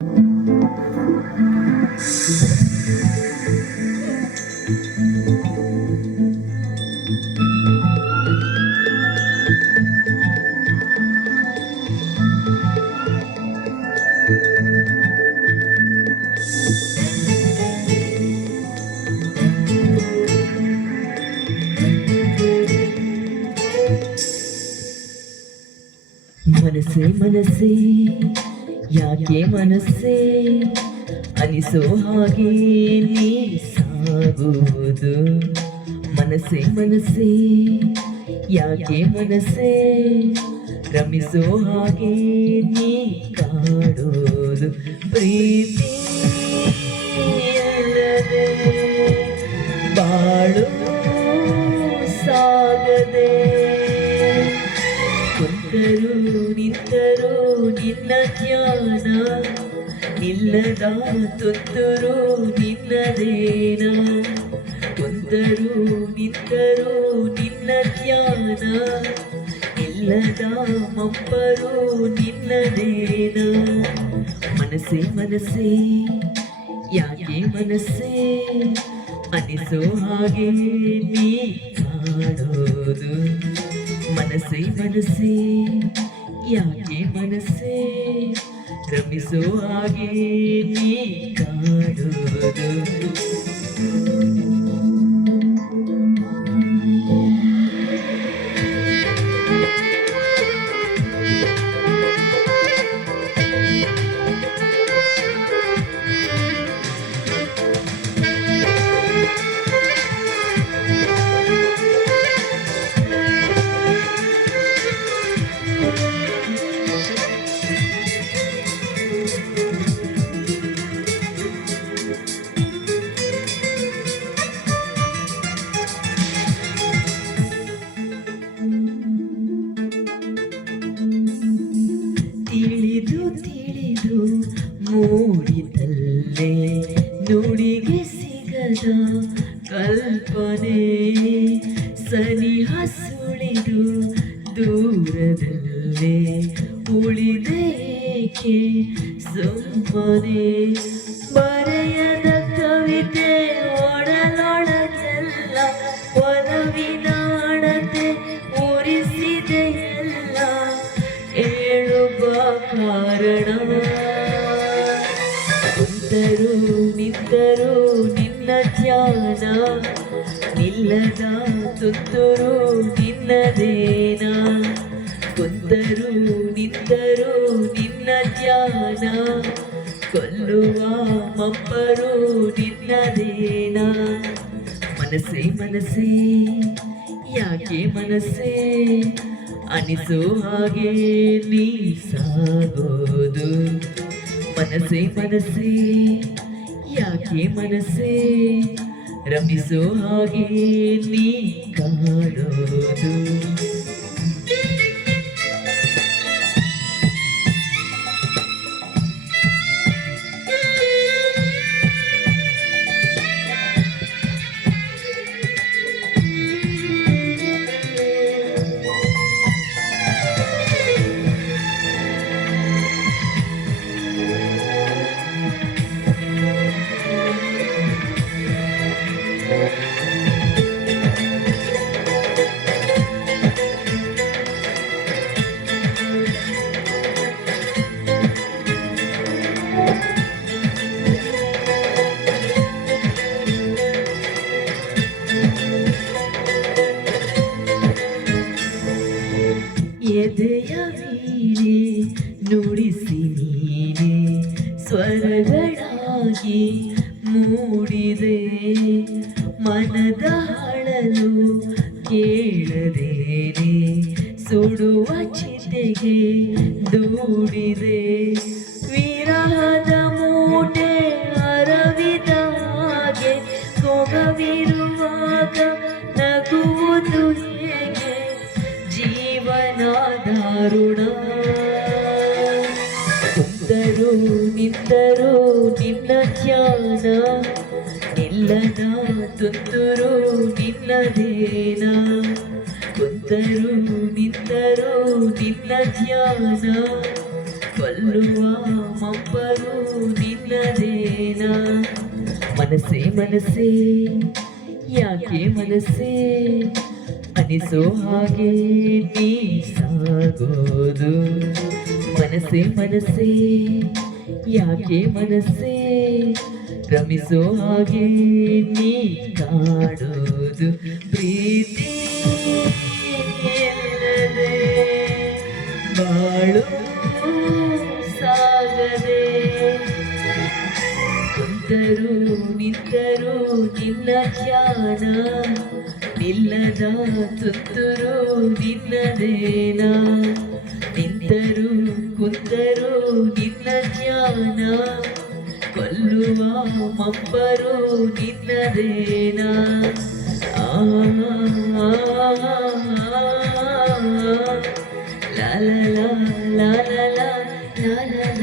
ಮನಸ್ಸೇ ಮನಸ್ಸೇ ಯಾಕೆ ಮನಸ್ಸೇ ಅನಿಸೋ ಹಾಗೆ ನೀ ಸಾಗುವುದು. ಮನಸ್ಸೇ ಮನಸ್ಸೇ ಯಾಕೆ ಮನಸ್ಸೇ ರಮಿಸೋ ಹಾಗೆ ನೀ ಕಾಡೋದು. ಪ್ರೀತಿ ಇಲ್ಲದೆ ಬಾಳು ಸಾಗದೆ ಕುಂತರು ನಿಂತರು ನಿನ್ನ ಧ್ಯಾನ ನಿಲ್ಲದ ತುತ್ತರು ನಿನ್ನದೇನ. ಕುಂತರು ನಿಂತರು ನಿನ್ನ ಧ್ಯಾನ ನಿಲ್ಲದ ಮಪ್ಪರು ನಿನ್ನದೇನ. ಮನಸ್ಸೇ ಮನಸ್ಸೇ ಯಾಕೆ ಮನಸ್ಸೇ ಅನಿಸೋ ಹಾಗೆ ನೀ ಕಾಡೋದು. ಮನಸ್ಸೇ ಮನಸ್ಸೇ ಯಾಕೆ ಮನಸ್ಸೇ ರಮಿಸೋ ಹಾಗೆ ನೀ ಕಾಡೋದು. ತಿಳಿದು ತಿಳಿದು ಮೂಡಿದಲ್ಲೇ ನುಡಿಗೆ ಸಿಗದ ಕಲ್ಪನೆ ಸನಿಹ ಸುಳಿದು ದೂರದಲ್ಲೇ ಉಳಿದೇಕೆ ಸುಮ್ಮನೆ. ಬರೆಯದ ಕವಿತೆ ಒಡಲೊಳಗೆಲ್ಲ ಒಲವಿನ ಅಣತೆ ಉರಿಸಿದೆ ಎಲ್ಲ ಹೇಳುವ ಕಾರಣ. ಕುಂತರು ನಿಂತರು ನಿನ್ನ ಧ್ಯಾನ ನಿಲ್ಲದ ತುತ್ತರು ನಿನ್ನದೇನ. ಕುಂತರು ನಿಂತರು ನಿನ್ನ ಧ್ಯಾನ ಕೊಲ್ಲುವ ಮಪ್ಪರು ನಿನ್ನದೇನ. ಮನಸ್ಸೇ ಮನಸ್ಸೇ ಯಾಕೆ ಮನಸ್ಸೇ ಅನಿಸೋ ಹಾಗೆ ನೀ ಸಾಗೋದು. ಮನಸ್ಸೇ ಮನಸ್ಸೇ ಯಾಕೆ ಮನಸ್ಸೇ ರಮಿಸೋ ಹಾಗೆ ನೀ ಕಾಡೋದು. ಎದೆಯ ವೀಣೆ ನುಡಿಸಿ ನೀನೆ ಸ್ವರಗಳಾಗಿ ಮೂಡಿದೆ. ಮನದ ಅಳಲು ಕೇಳದೇನೆ ಸುಡುವ ಚಿತೆಗೆ ದೂಡಿದೆ. ವಿರಹದ ಮೂಟೆ ಅರವಿದ ಹಾಗೆ ಕೊಗವಿರುವಾಗ ನಗುವುದು ಹೇಗೆ ಜೀವನ ದಾರುಣ. ಕುಂತರು ನಿಂತರು ನಿನ್ನ ಧ್ಯಾನ ನಿಲ್ಲದ ತುತ್ತರು ನಿನ್ನದೇನ. ಕುಂತರು ನಿಂತರು ನಿನ್ನ ಧ್ಯಾನ ಕೊಲ್ಲುವ ಮಂಪರು ನಿನ್ನದೇನ ಮನಸ್ಸೇ ಮನಸ್ಸೇ ಯಾಕೆ ಮನಸ್ಸೇ ಅನಿಸೋ ಹಾಗೆ ನೀ ಸಾಗೋದು ಮನಸ್ಸೇ ಮನಸ್ಸೇ ಯಾಕೆ ಮನಸ್ಸೇ ರಮಿಸೋ ಹಾಗೆ ನೀ ಕಾಡೋದು ಪ್ರೀತಿ ಇಲ್ಲದೆ ಬಾಳು ಸಾಗದೆ ಕುಂತರು ನಿಂತರು ನಿನ್ನ ಧ್ಯಾನ ನಿಲ್ಲದ ತುಂತುರು ನಿನ್ನದೇನ ನಿಂತರು ಕುಂತರು ನಿನ್ನ ಧ್ಯಾನ ಕೊಲ್ಲುವ ಮಂಪರು ನಿನ್ನದೇನ la la la la la la la la